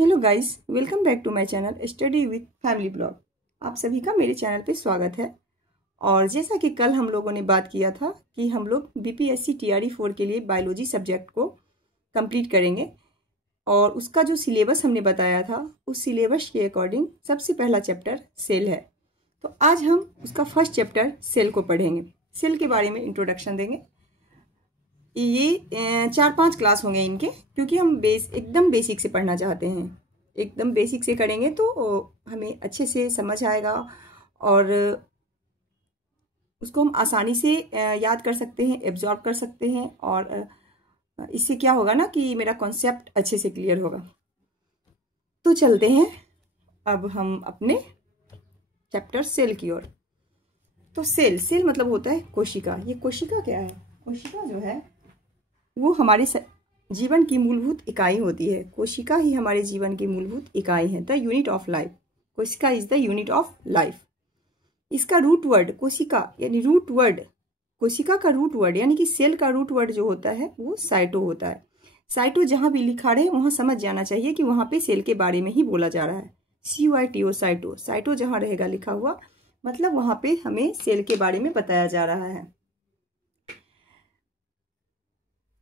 Hello guys, welcome back to my channel study with family blog. आप सभी का मेरे चैनल पे स्वागत है। और जैसा कि कल हम लोगों ने बात किया था कि हम लोग बीपीएससी टीआरई 4 के लिए बायोलॉजी सब्जेक्ट को कंप्लीट करेंगे और उसका जो सिलेबस हमने बताया था उस सिलेबस के अकॉर्डिंग सबसे पहला चैप्टर सेल है। तो आज हम उसका फर्स्ट चैप्टर सेल को पढ़ेंगे। सेल के बारे में इंट्रोडक्शन देंगे। ये 4-5 क्लास होंगे इनके, क्योंकि हम एकदम बेसिक से पढ़ना चाहते हैं। एकदम बेसिक से करेंगे तो हमें अच्छे से समझ आएगा और उसको हम आसानी से याद कर सकते हैं, एब्जॉर्ब कर सकते हैं और इससे क्या होगा ना कि मेरा कॉन्सेप्ट अच्छे से क्लियर होगा। तो चलते हैं अब हम अपने चैप्टर सेल की ओर। तो सेल मतलब होता है कोशिका। ये कोशिका क्या है? कोशिका जो है वो हमारे जीवन की मूलभूत इकाई होती है। कोशिका ही हमारे जीवन की मूलभूत इकाई है, द यूनिट ऑफ लाइफ। कोशिका is the unit of life. इसका रूट वर्ड कोशिका यानी रूट वर्ड, कोशिका का रूट वर्ड यानी कि सेल का रूट वर्ड जो होता है वो साइटो होता है। साइटो जहां भी लिखा रहे वहां समझ जाना चाहिए कि वहां पे सेल के बारे में ही बोला जा रहा है। CYTO साइटो, साइटो जहां रहेगा लिखा हुआ मतलब वहां पे हमें सेल के बारे में बताया जा रहा है।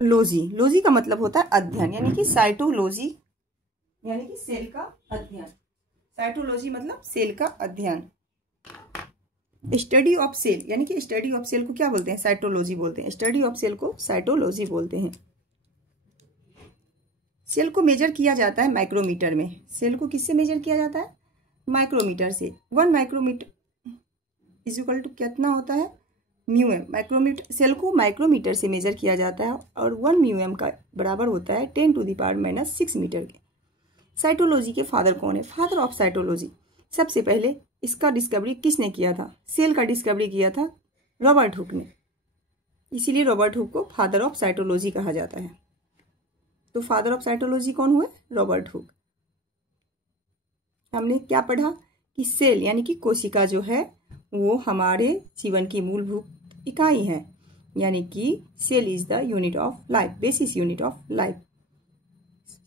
लोजी का मतलब होता है अध्ययन, यानी कि साइटोलॉजी यानी कि सेल का अध्ययन। साइटोलॉजी मतलब सेल का अध्ययन। स्टडी ऑफ सेल यानी कि स्टडी ऑफ सेल को क्या बोलते हैं? साइटोलॉजी बोलते हैं। स्टडी ऑफ सेल को साइटोलॉजी बोलते हैं। सेल को मेजर किया जाता है माइक्रोमीटर में। सेल को किससे मेजर किया जाता है? माइक्रोमीटर से। 1 माइक्रोमीटर इज इक्वल टू कितना होता है? म्यूएम। माइक्रोमीटर, सेल को माइक्रोमीटर से मेजर किया जाता है और 1 म्यूएम का बराबर होता है 10⁻⁻6 मीटर के। साइटोलॉजी के फादर कौन है? Father of cytology. सबसे पहले इसका डिस्कवरी किसने किया था? सेल का डिस्कवरी किया था रॉबर्ट हुक ने। इसीलिए रॉबर्ट हुक को फादर ऑफ साइटोलॉजी कहा जाता है। तो फादर ऑफ साइटोलॉजी कौन हुए? Robert Hooke. हमने क्या पढ़ा कि सेल यानी कि कोशिका जो है वो हमारे जीवन की मूलभूत इकाई है, यानी कि cell is the unit of life, basis unit of life.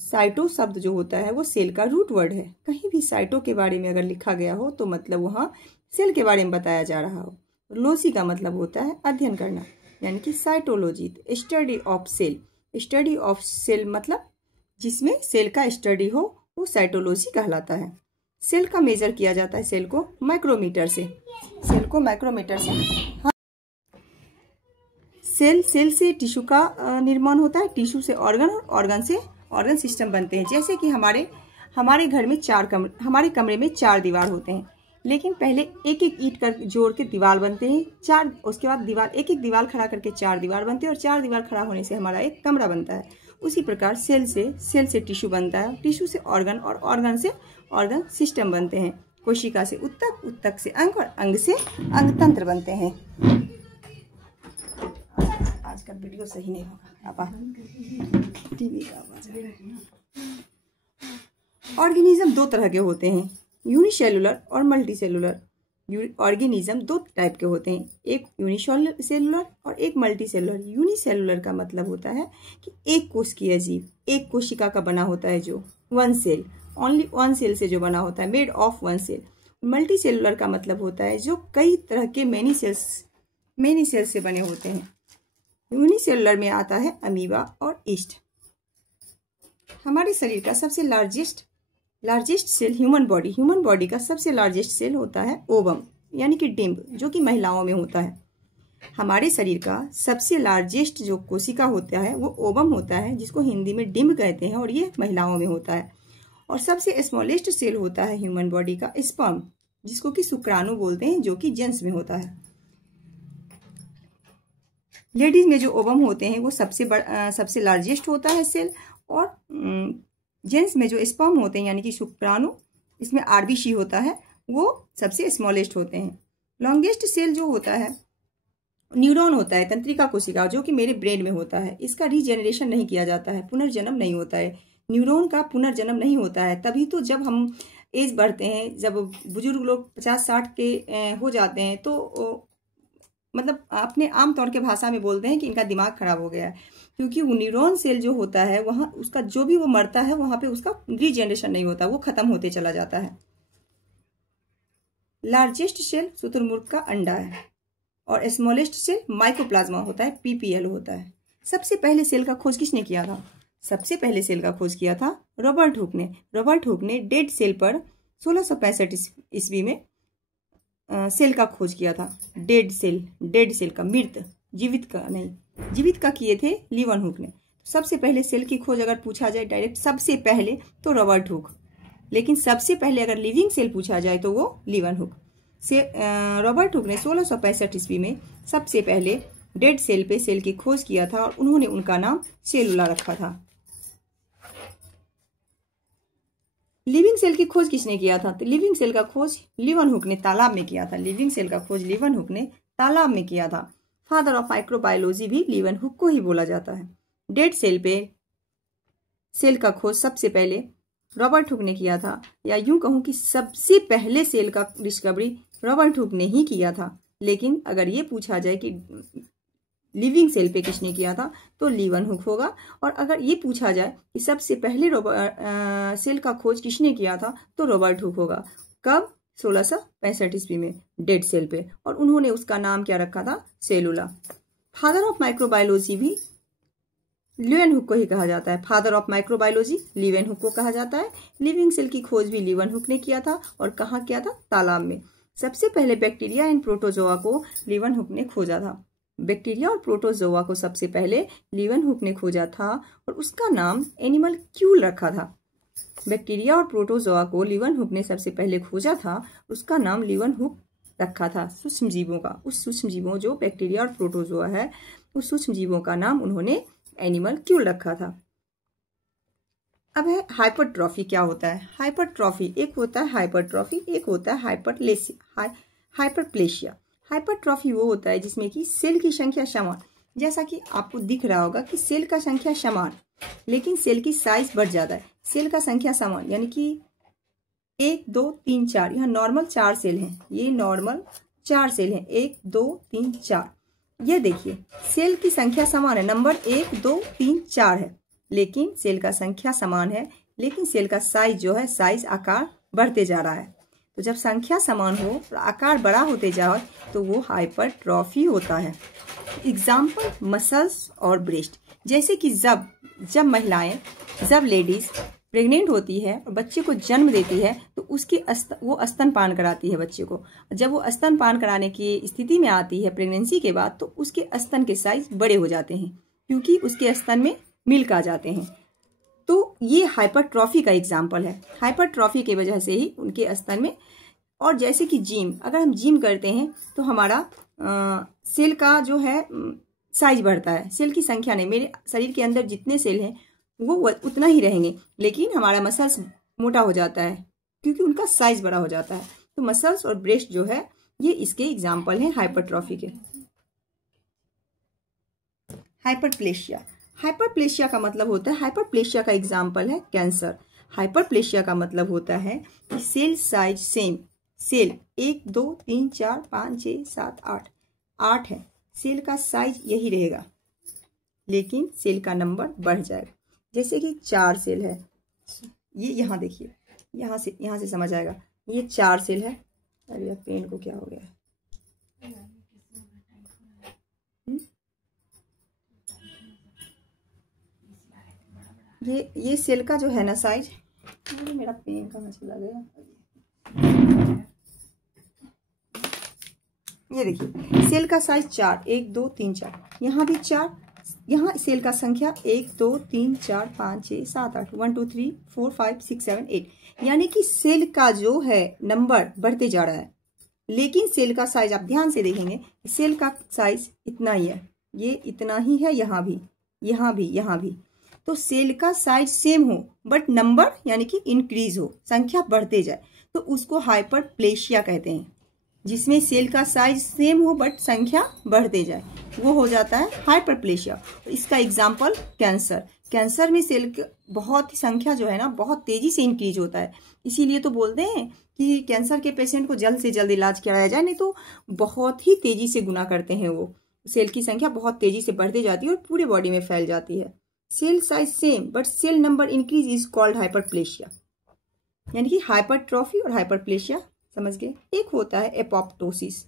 Cyto शब्द जो होता है वो सेल का रूट वर्ड है। कहीं भी साइटो के बारे में अगर लिखा गया हो तो मतलब वहां सेल के बारे में बताया जा रहा हो। लॉजी का मतलब होता है अध्ययन करना, यानी कि cytology study of cell. Study of cell मतलब जिसमें सेल का स्टडी हो वो साइटोलॉजी कहलाता है। सेल का मेजर किया जाता है सेल को माइक्रोमीटर से। सेल को माइक्रोमीटर से हाँ। सेल से टिश्यू का निर्माण होता है, टिश्यू से ऑर्गन और ऑर्गन से ऑर्गन सिस्टम बनते हैं। जैसे कि हमारे घर में हमारे कमरे में 4 दीवार होते हैं, लेकिन पहले एक ईंट कर जोड़ के दीवार बनते हैं 4। उसके बाद एक दीवार खड़ा करके 4 दीवार बनते हैं और 4 दीवार खड़ा होने से हमारा एक कमरा बनता है। उसी प्रकार सेल से टिश्यू बनता है, टिश्यू से ऑर्गन और ऑर्गन से ऑर्गन सिस्टम बनते हैं। कोशिका से ऊतक, ऊतक से अंग और अंग से अंग तंत्र बनते हैं। आज का वीडियो सही नहीं होगा, टीवी का आवाज। ऑर्गेनिज्म 2 तरह के होते हैं, यूनिसेलुलर और मल्टीसेलुलर। ऑर्गेनिज्म 2 टाइप के होते हैं, एक यूनिसेलुलर और एक मल्टीसेलुलर। यूनिसेलुलर का मतलब होता है कि एक कोशिकीय जीव, एक कोशिका का बना होता है, जो 1 सेल, ओनली 1 सेल से जो बना होता है, मेड ऑफ 1 सेल। मल्टीसेलुलर का मतलब होता है जो कई तरह के मेनी सेल्स से बने होते हैं। यूनिसेलुलर में आता है अमीबा और ईस्ट। हमारे शरीर का सबसे लार्जेस्ट सेल ह्यूमन बॉडी का सबसे लार्जेस्ट सेल होता है ओवम, यानी कि डिंब, जो कि महिलाओं में होता है। हमारे शरीर का सबसे लार्जेस्ट जो कोशिका होता है वो ओवम होता है, जिसको हिंदी में डिंब कहते हैं, और ये महिलाओं में होता है। और सबसे स्मॉलेस्ट सेल होता है ह्यूमन बॉडी का स्पर्म, जिसको कि शुक्राणु बोलते हैं, जो कि जेंट्स में होता है। लेडीज में जो ओवम होते हैं वो सबसे लार्जेस्ट होता है सेल, और जेंट्स में जो स्पर्म होते हैं यानी कि शुक्राणु, इसमें RBC होता है, वो सबसे स्मॉलेस्ट होते हैं। लॉन्गेस्ट सेल जो होता है न्यूरॉन होता है, तंत्रिका कोशिका, जो कि मेरे ब्रेन में होता है। इसका रीजेनरेशन नहीं किया जाता है, पुनर्जन्म नहीं होता है। न्यूरॉन का पुनर्जन्म नहीं होता है। तभी तो जब हम एज बढ़ते हैं, जब बुजुर्ग लोग 50-60 के हो जाते हैं, तो मतलब अपने आम तौर के भाषा में बोलते हैं कि इनका दिमाग खराब हो गया है, क्योंकि वो न्यूरॉन सेल जो होता है वहाँ उसका जो भी वो मरता है वहाँ पे उसका रीजनरेशन नहीं होता, वो खत्म होते चला जाता है। लार्जेस्ट सेल शुतुरमुर्ग का अंडा है और स्मॉलेस्ट सेल माइकोप्लाज्मा होता है, PPL होता है। सबसे पहले सेल का खोज किसने किया था? सबसे पहले सेल का खोज किया था रॉबर्ट हुक ने। रॉबर्ट हुक ने डेड सेल पर 1665 ईस्वी में सेल का खोज किया था। डेड सेल का, मृत, जीवित का नहीं, जीवित का किए थे लीवन हुक ने। सबसे पहले सेल की खोज अगर पूछा जाए डायरेक्ट सबसे पहले तो रॉबर्ट हुक, लेकिन सबसे पहले अगर लिविंग सेल पूछा जाए तो वो लीवन हुक से। रॉबर्ट हुक ने 1665 ईस्वी में सबसे पहले डेड सेल पे सेल की खोज किया था और उन्होंने उनका नाम सेलुला रखा था। लिविंग सेल की खोज किसने किया था? तो लिविंग सेल का खोज लीवन हुक ने तालाब में किया था। लिविंग सेल का खोज लीवन हुक ने तालाब में किया था। फादर ऑफ माइक्रोबायोलॉजी भी लीवन हुक को ही बोला जाता है। डेड सेल पे सेल का खोज सबसे पहले रॉबर्ट हुक ने किया था, या यूं कहूं कि सबसे पहले सेल का डिस्कवरी रॉबर्ट हुक ने ही किया था। लेकिन अगर ये पूछा जाए कि लिविंग सेल पे किसने किया था तो लीवन हुक होगा। और अगर ये पूछा जाए कि सबसे पहले सेल का खोज किसने किया था तो रॉबर्ट हुक होगा। कब? 1665 ईस्वी में डेड सेल पे, और उन्होंने उसका नाम क्या रखा था? सेलुला। फादर ऑफ माइक्रोबायोलॉजी भी लीवन हुक को ही कहा जाता है। फादर ऑफ माइक्रोबायोलॉजी लीवन हुक को कहा जाता है। लिविंग सेल की खोज भी लीवन हुक ने किया था, और कहाँ किया था? तालाब में। सबसे पहले बैक्टीरिया एंड प्रोटोजोआ को लीवन हुक ने खोजा था। बैक्टीरिया और प्रोटोजोआ को सबसे पहले लीवन हुक ने खोजा था और उसका नाम एनिमलक्यूल रखा था। बैक्टीरिया और प्रोटोजोआ को लीवन हुक ने सबसे पहले खोजा था, उसका नाम लीवन हुक रखा था। सूक्ष्म जीवों का, उस सूक्ष्म जीवों जो बैक्टीरिया और प्रोटोजोआ है, उस सूक्ष्म जीवों का नाम उन्होंने एनिमलक्यूल रखा था। अब है हाइपरट्रॉफी। क्या होता है हाइपरट्रॉफी? एक होता है हाइपरट्रॉफी, एक होता है हाइपरप्लेशिया। हाइपरट्रॉफी वो होता है जिसमें कि सेल की संख्या समान, जैसा कि आपको दिख रहा होगा कि सेल का संख्या समान लेकिन सेल की साइज बढ़ जाता है। सेल का संख्या समान यानी कि 1 2 3 4, यहाँ नॉर्मल 4 सेल हैं, ये नॉर्मल 4 सेल हैं, 1 2 3 4। ये देखिए सेल की संख्या समान है, नंबर 1 2 3 4 है, लेकिन सेल का संख्या समान है, लेकिन सेल का साइज जो है, साइज आकार बढ़ते जा रहा है। तो जब संख्या समान हो और आकार बड़ा होते जाए तो वो हाइपरट्रॉफी होता है। एग्जाम्पल मसल्स और ब्रेस्ट। जैसे कि जब महिलाएं, जब लेडीज प्रेग्नेंट होती है और बच्चे को जन्म देती है तो वो स्तनपान कराती है बच्चे को। जब वो स्तनपान कराने की स्थिति में आती है प्रेगनेंसी के बाद, तो उसके स्तन के साइज बड़े हो जाते हैं क्योंकि उसके स्तन में मिल्क आ जाते हैं। तो ये हाइपरट्रॉफी का एग्जाम्पल है। हाइपरट्रॉफी की वजह से ही उनके स्तन में। और जैसे कि जिम, अगर हम जिम करते हैं तो हमारा सेल का जो है साइज बढ़ता है, सेल की संख्या नहीं। मेरे शरीर के अंदर जितने सेल हैं वो उतना ही रहेंगे, लेकिन हमारा मसल्स मोटा हो जाता है क्योंकि उनका साइज बड़ा हो जाता है। तो मसल्स और ब्रेस्ट जो है ये इसके एग्जाम्पल हैं हाइपरट्रॉफी के। हाइपरप्लेशिया। हाइपरप्लेशिया का मतलब होता है, हाइपरप्लेशिया का एग्जाम्पल है कैंसर। हाइपरप्लेशिया का मतलब होता है कि सेल साइज सेम, सेल 1 2 3 4 5 6 7 8 है, सेल का साइज यही रहेगा लेकिन सेल का नंबर बढ़ जाएगा। जैसे कि 4 सेल है, ये यहाँ देखिए, यहाँ से समझ आएगा, ये 4 सेल है। अरे यार पेन को क्या हो गया है? ये सेल का जो है ना साइज, मेरा पेन कहाँ चला गया? ये देखिए सेल का साइज 4, 1 2 3 4, यहाँ भी 4, यहाँ सेल का संख्या 1 2 3 4 5 6 7 8, 1 2 3 4 5 6 7 8, यानी कि सेल का जो है नंबर बढ़ते जा रहा है, लेकिन सेल का साइज आप ध्यान से देखेंगे, सेल का साइज इतना ही है, ये इतना ही है, यहाँ भी, यहाँ भी, यहाँ भी। तो सेल का साइज सेम हो बट नंबर यानी कि इंक्रीज हो, संख्या बढ़ते जाए, तो उसको हाइपरप्लेशिया कहते हैं। जिसमें सेल का साइज सेम हो बट संख्या बढ़ते जाए वो हो जाता है हाइपरप्लेशिया। इसका एग्जाम्पल कैंसर। कैंसर में सेल की बहुत संख्या जो है ना बहुत तेजी से इंक्रीज होता है। इसीलिए तो बोलते हैं कि कैंसर के पेशेंट को जल्द से जल्द इलाज कराया जाए, नहीं तो बहुत ही तेजी से गुना करते हैं वो। सेल की संख्या बहुत तेजी से बढ़ती जाती है और पूरे बॉडी में फैल जाती है। Cell size same but cell number increase is called hyperplasia, यानी कि हाइपरट्रॉफी और हाइपरप्लेशिया समझ गए। एक होता है एपोप्टोसिस।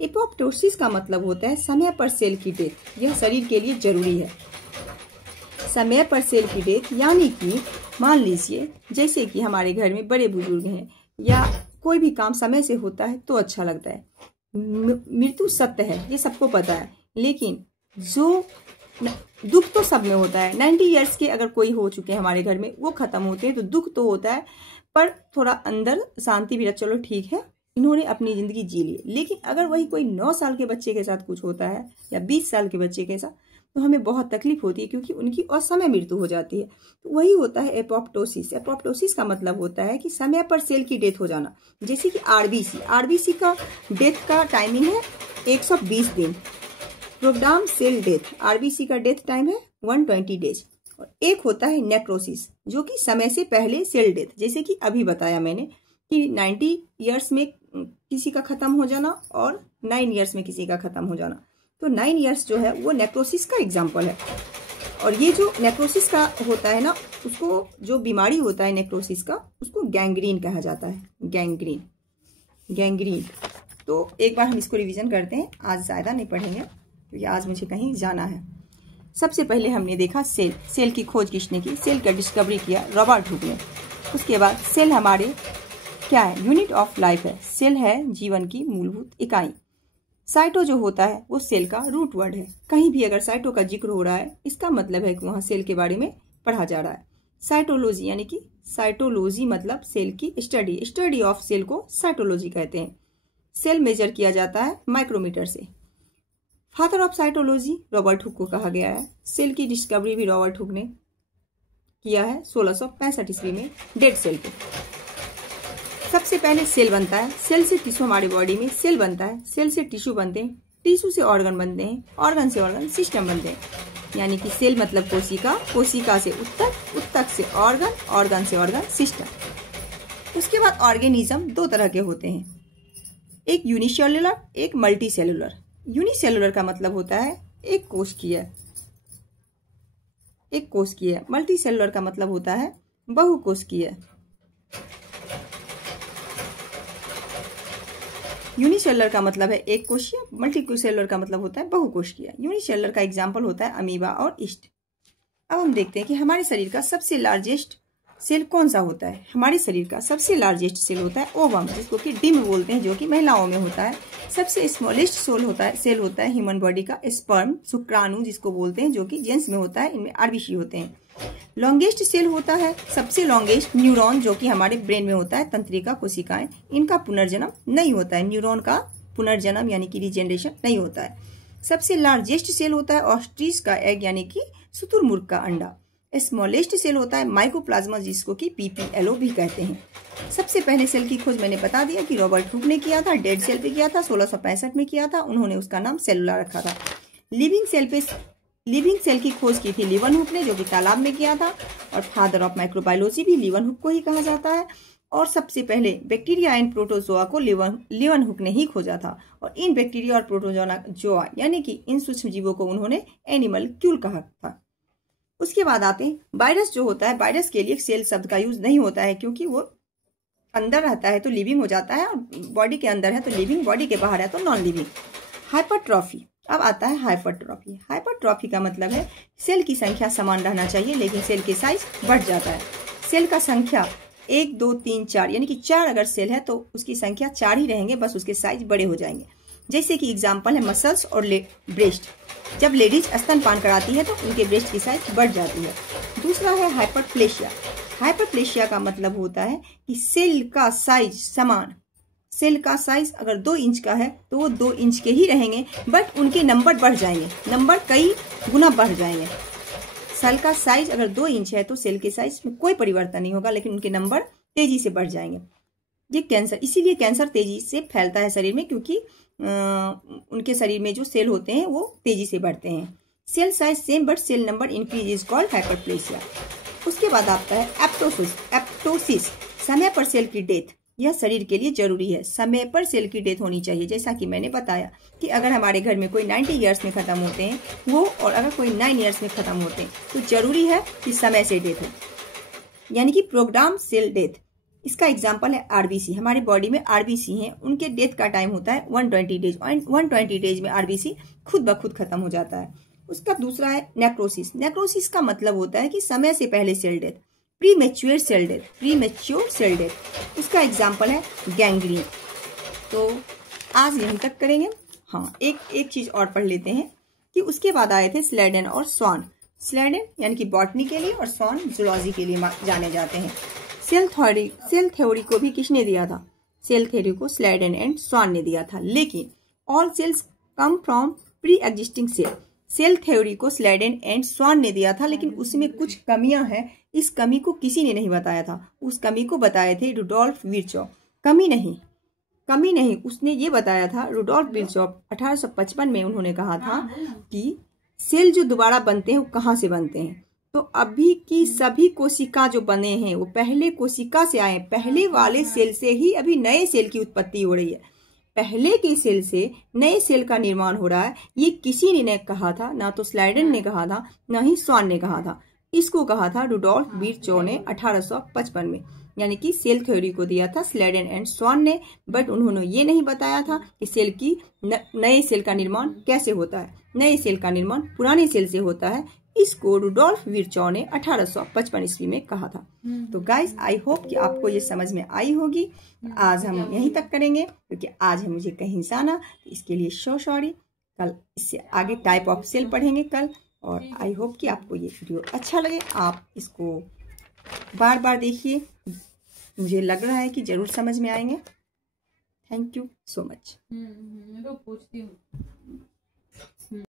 एपोप्टोसिस का मतलब होता है समय पर सेल की डेथ। यह शरीर के लिए जरूरी है। समय पर सेल की डेथ यानी कि मान लीजिए जैसे कि हमारे घर में बड़े बुजुर्ग हैं या कोई भी काम समय से होता है तो अच्छा लगता है। मृत्यु सत्य है, ये सबको पता है, लेकिन जो दुख तो सब में होता है। 90 ईयर्स के अगर कोई हो चुके हैं हमारे घर में, वो खत्म होते हैं तो दुख तो होता है, पर थोड़ा अंदर शांति भी रहती, चलो ठीक है इन्होंने अपनी जिंदगी जी ली। लेकिन अगर वही कोई 9 साल के बच्चे के साथ कुछ होता है या 20 साल के बच्चे के साथ, तो हमें बहुत तकलीफ होती है क्योंकि उनकी असमय मृत्यु हो जाती है। तो वही होता है एपोप्टोसिस। एपोप्टोसिस का मतलब होता है कि समय पर सेल की डेथ हो जाना। जैसे कि आरबीसी का डेथ का टाइमिंग है 120 दिन। प्रोग्राम सेल डेथ, आरबीसी का डेथ टाइम है 120 डेज। और एक होता है नेक्रोसिस, जो कि समय से पहले सेल डेथ, जैसे कि अभी बताया मैंने कि 90 ईयर्स में किसी का खत्म हो जाना और 9 ईयर्स में किसी का खत्म हो जाना। तो 9 ईयर्स जो है वो नेक्रोसिस का एग्जाम्पल है। और ये जो नेक्रोसिस का होता है ना, उसको जो बीमारी होता है नेक्रोसिस का, उसको गैंग्रीन कहा जाता है। गैंग्रीन। तो एक बार हम इसको रिवीजन करते हैं, आज ज़्यादा नहीं पढ़ेंगे क्योंकि आज मुझे कहीं जाना है। सबसे पहले हमने देखा सेल की खोज किसने की? सेल का डिस्कवरी किया रॉबर्ट हुक ने। उसके बाद सेल हमारे क्या है? यूनिट ऑफ लाइफ है। सेल है जीवन की मूलभूत इकाई। साइटो जो होता है वो सेल का रूट वर्ड है। कहीं भी अगर साइटो का जिक्र हो रहा है, इसका मतलब है कि वहाँ सेल के बारे में पढ़ा जा रहा है। साइटोलॉजी यानी कि साइटोलॉजी मतलब सेल की स्टडी ऑफ सेल को साइटोलॉजी कहते हैं। सेल मेजर किया जाता है माइक्रोमीटर से। Father of cytology Robert Hooke को कहा गया है। सेल की डिस्कवरी भी रॉबर्ट हुक ने किया है 1665 ईस्वी में डेड सेल पे। सबसे पहले सेल बनता है। सेल से टिश्यू, हमारी बॉडी में सेल बनता है। सेल से टिश्यू बनते हैं, टिश्यू से ऑर्गन बनते हैं, ऑर्गन से ऑर्गन सिस्टम बनते हैं। यानी कि सेल मतलब कोशिका, कोशिका से उत्तक, उत्तक से ऑर्गन, ऑर्गन से ऑर्गन सिस्टम। उसके बाद ऑर्गेनिज्म 2 तरह के होते हैं, एक यूनिसेलुलर, एक मल्टी सेलुलर। यूनिसेलुलर का मतलब होता है एक कोशिकीय, एक कोशिकीय। मल्टी सेलुलर का मतलब होता है बहुकोशिकीय। यूनिसेलुलर का मतलब है एक कोशिकीय, मल्टी सेलुलर का मतलब होता है बहुकोशिकीय। यूनिसेलुलर का एग्जाम्पल होता है अमीबा और ईस्ट। अब हम देखते हैं कि हमारे शरीर का सबसे लार्जेस्ट सेल कौन सा होता है। हमारे शरीर का सबसे लार्जेस्ट सेल होता है ओवम, जिसको कि डिम बोलते हैं, जो कि महिलाओं में होता है। सबसे स्मॉलेस्ट सेल होता है ह्यूमन बॉडी का स्पर्म, शुक्राणु जिसको बोलते हैं, जो कि जेंट्स में होता है। इनमें आरबीसी होते हैं। लॉन्गेस्ट सेल होता है सबसे लॉन्गेस्ट न्यूरॉन, जो कि हमारे ब्रेन में होता है, तंत्रिका कोशिकाएं। इनका पुनर्जन्म नहीं होता है। न्यूरॉन का पुनर्जन्म यानी कि रिजेनरेशन नहीं होता है। सबसे लार्जेस्ट सेल होता है ऑस्ट्रिच का एग, यानी कि शुतुरमुर्ग का अंडा। स्मॉलेस्ट सेल होता है माइकोप्लाज्मा, जिसको कि पीपीएलओ भी कहते हैं। सबसे पहले सेल की खोज मैंने बता दिया कि रॉबर्ट हुक ने किया था, डेड सेल पे किया था, 1665 में किया था। उन्होंने उसका नाम सेलुला रखा था। लिविंग सेल की खोज की थी लीवन हुक ने, जो कि तालाब में किया था। और फादर ऑफ माइक्रोबायोलॉजी भी लीवन हुक को ही कहा जाता है। और सबसे पहले बैक्टीरिया एंड प्रोटोजोआ को लीवन हुक ने ही खोजा था। और इन बैक्टीरिया और प्रोटोजोआ यानी कि इन सूक्ष्म जीवों को उन्होंने एनिमल क्यूल कहा था। उसके बाद आते हैं वायरस जो होता है। वायरस के लिए सेल शब्द का यूज नहीं होता है, क्योंकि वो अंदर रहता है तो लिविंग हो जाता है, और बॉडी के अंदर है तो लिविंग, बॉडी के बाहर है तो नॉन लिविंग। हाइपरट्रॉफी। अब आता है हाइपरट्रॉफी। हाइपरट्रॉफी का मतलब है सेल की संख्या समान रहना चाहिए, लेकिन सेल के साइज बढ़ जाता है। सेल का संख्या 1, 2, 3, 4 यानी कि 4 अगर सेल है तो उसकी संख्या 4 ही रहेंगे, बस उसके साइज बड़े हो जाएंगे। जैसे कि एग्जाम्पल है मसल्स और ब्रेस्ट। जब लेडीज स्तनपान कराती है तो उनके ब्रेस्ट की साइज बढ़ जाती है। दूसरा है हाइपरप्लेशिया। हाइपरप्लेशिया का मतलब होता है कि सेल का साइज समान, सेल का साइज अगर 2 इंच का है तो वो 2 इंच के ही रहेंगे, बट उनके नंबर बढ़ जाएंगे, नंबर कई गुना बढ़ जाएंगे। सेल का साइज अगर 2 इंच है तो सेल के साइज में कोई परिवर्तन नहीं होगा, लेकिन उनके नंबर तेजी से बढ़ जाएंगे। ये कैंसर, इसीलिए कैंसर तेजी से फैलता है शरीर में, क्योंकि उनके शरीर में जो सेल होते हैं वो तेजी से बढ़ते हैं। Cell size same but cell number increase is called hyperplasia. उसके बाद आता है एप्टोसिस, समय पर सेल की डेथ। यह शरीर के लिए जरूरी है, समय पर सेल की डेथ होनी चाहिए। जैसा कि मैंने बताया कि अगर हमारे घर में कोई 90 ईयर्स में खत्म होते हैं वो, और अगर कोई 9 ईयर्स में खत्म होते हैं, तो जरूरी है कि समय से डेथ हो, यानी कि प्रोग्राम सेल डेथ। इसका एग्जाम्पल है आरबीसी। हमारे बॉडी में आरबीसी हैं, उनके डेथ का टाइम होता है 120 डेज, 120 डेज में आरबीसी खुद ब खुद खत्म हो जाता है। उसका दूसरा है नेक्रोसिस। नेक्रोसिस का मतलब होता है कि समय से पहले cell death, premature cell death. उसका एग्जाम्पल है गैंग्रीन। तो आज यहीं तक करेंगे। हाँ, एक चीज और पढ़ लेते हैं कि उसके बाद आए थे स्लेडन और स्वान। स्लेडन यानी कि बॉटनी के लिए और स्वान जूलॉजी के लिए जाने जाते हैं। सेल थ्योरी को भी किसने दिया था? सेल थ्योरी को स्लेडन एंड स्वान ने दिया था। लेकिन all cells come from pre existing cell, cell theory को स्लेडन एंड स्वान ने दिया था, लेकिन उसमें कुछ कमियां हैं। इस कमी को किसी ने नहीं बताया था, उस कमी को बताए थे रुडोल्फ विर्चॉ। कमी नहीं, उसने ये बताया था, रुडोल्फ विर्चॉ 1855 में उन्होंने कहा था कि सेल जो दोबारा बनते हैं वो कहाँ से बनते हैं। तो अभी की सभी कोशिका जो बने हैं वो पहले कोशिका से आए, पहले वाले सेल से ही अभी नए सेल की उत्पत्ति हो रही है। पहले के सेल से नए सेल का निर्माण हो रहा है। ये किसी ने नहीं कहा था, ना तो स्लाइडन ने कहा था, ना ही स्वान ने कहा था। इसको कहा था रुडोल्फ विर्चॉ ने 1855 में, यानी कि सेल थ्योरी को दिया था स्लेडन एंड स्वान ने। बट उन्होंने ये नहीं बताया था कि सेल की नए सेल का निर्माण कैसे होता है। नए सेल का निर्माण पुराने सेल से होता है। इसको रुडोल्फ विर्चॉ ने 1855 ईस्वी में कहा था। तो गाइस, आई होप कि आपको ये समझ में आई होगी। आज हम यहीं तक करेंगे क्योंकि आज है मुझे कहीं जाना, तो इसके लिए सो सॉरी। कल इससे आगे टाइप ऑफ सेल पढ़ेंगे कल। और आई होप कि आपको ये वीडियो अच्छा लगे, आप इसको बार बार देखिए। मुझे लग रहा है कि जरूर समझ में आएंगे। Thank you so much. पूछती हूँ।